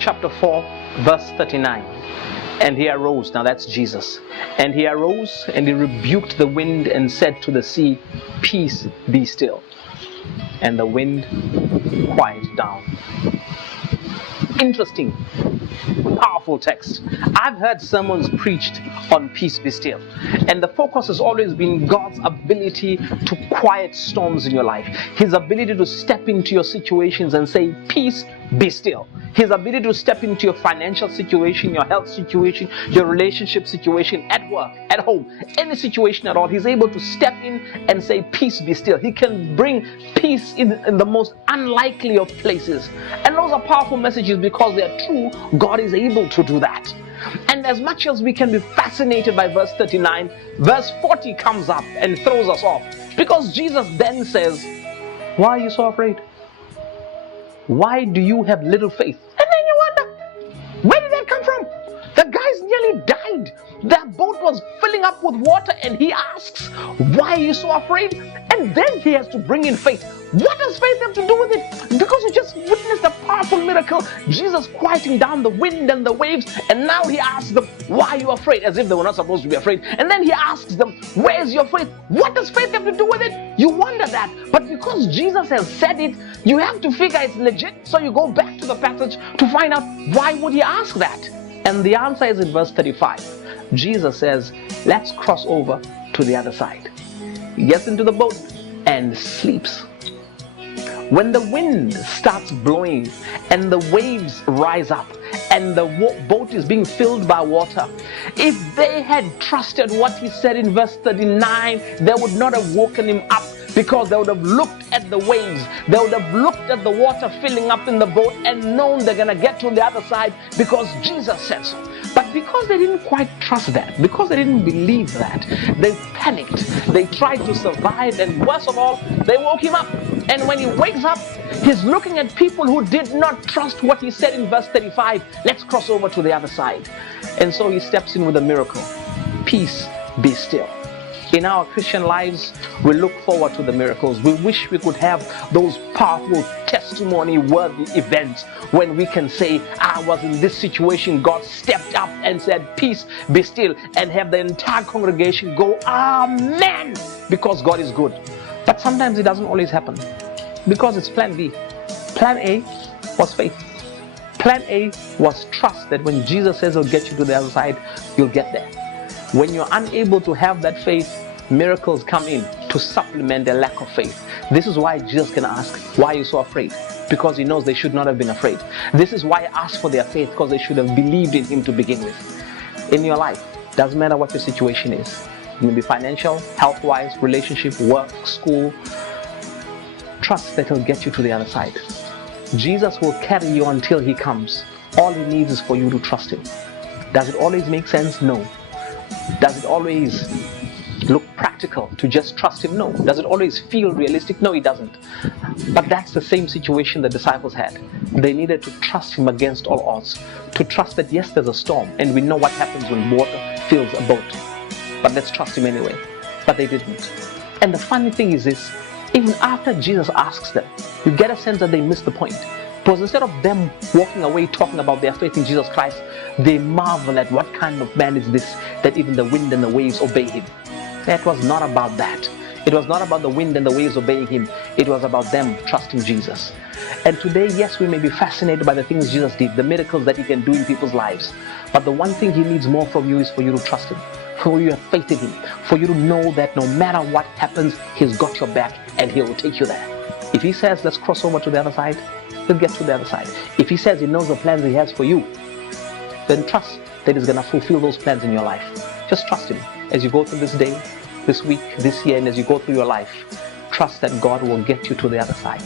chapter 4, verse 39. And he arose, now that's Jesus, and he arose and he rebuked the wind and said to the sea, peace, be still. And the wind quieted down. Interesting, powerful text. I've heard sermons preached on peace be still, and the focus has always been God's ability to quiet storms in your life, His ability to step into your situations and say, peace, be still. His ability to step into your financial situation, your health situation, your relationship situation, at work, at home, any situation at all. He's able to step in and say, peace, be still. He can bring peace in the most unlikely of places. And those are powerful messages because they are true. God is able to do that. And as much as we can be fascinated by verse 39, verse 40 comes up and throws us off. Because Jesus then says, why are you so afraid? Why do you have little faith? And then you wonder, where did that come from? The guys nearly died. Their boat was filling up with water, and he asks, why are you so afraid? And then he has to bring in faith. What does faith have to do with it? Because we just witnessed a powerful miracle, Jesus quieting down the wind and the waves, and now he asks them, why are you afraid? As if they were not supposed to be afraid. And then he asks them, where's your faith? What does faith have to do with it? You wonder that. But because Jesus has said it, you have to figure it's legit. So you go back to the passage to find out, why would he ask that? And the answer is in verse 35. Jesus says, let's cross over to the other side. He gets into the boat and sleeps. When the wind starts blowing and the waves rise up and the boat is being filled by water, if they had trusted what he said in verse 39, they would not have woken him up, because they would have looked at the waves, they would have looked at the water filling up in the boat and known they're going to get to the other side because Jesus said so. But because they didn't quite trust that, because they didn't believe that, they panicked, they tried to survive, and worst of all, they woke him up. And when he wakes up, he's looking at people who did not trust what he said in verse 35, let's cross over to the other side. And so he steps in with a miracle. Peace, be still. In our Christian lives, we look forward to the miracles. We wish we could have those powerful testimony-worthy events when we can say, I was in this situation, God stepped up and said, peace, be still, and have the entire congregation go, amen, because God is good. But sometimes it doesn't always happen because it's plan B. Plan A was faith. Plan A was trust that when Jesus says he'll get you to the other side, you'll get there. When you're unable to have that faith, miracles come in to supplement a lack of faith. This is why Jesus can ask, why are you so afraid? Because he knows they should not have been afraid. This is why he asked for their faith, because they should have believed in him to begin with. In your life, doesn't matter what your situation is. It may be financial, health-wise, relationship, work, school. Trust that he'll get you to the other side. Jesus will carry you until he comes. All he needs is for you to trust him. Does it always make sense? No. Does it always look practical to just trust him? No. Does it always feel realistic? No, it doesn't. But that's the same situation the disciples had. They needed to trust him against all odds. To trust that yes, there's a storm, and we know what happens when water fills a boat. But let's trust him anyway. But they didn't. And the funny thing is this, even after Jesus asks them, you get a sense that they missed the point. Because instead of them walking away talking about their faith in Jesus Christ, they marvel at what kind of man is this that even the wind and the waves obey him. That was not about that. It was not about the wind and the waves obeying him. It was about them trusting Jesus. And today, yes, we may be fascinated by the things Jesus did, the miracles that he can do in people's lives. But the one thing he needs more from you is for you to trust him, for you to have faith in him, for you to know that no matter what happens, he's got your back and he will take you there. If he says, let's cross over to the other side, he'll get to the other side. If he says he knows the plans he has for you, then trust that he's going to fulfill those plans in your life. Just trust him as you go through this day, this week, this year, and as you go through your life. Trust that God will get you to the other side.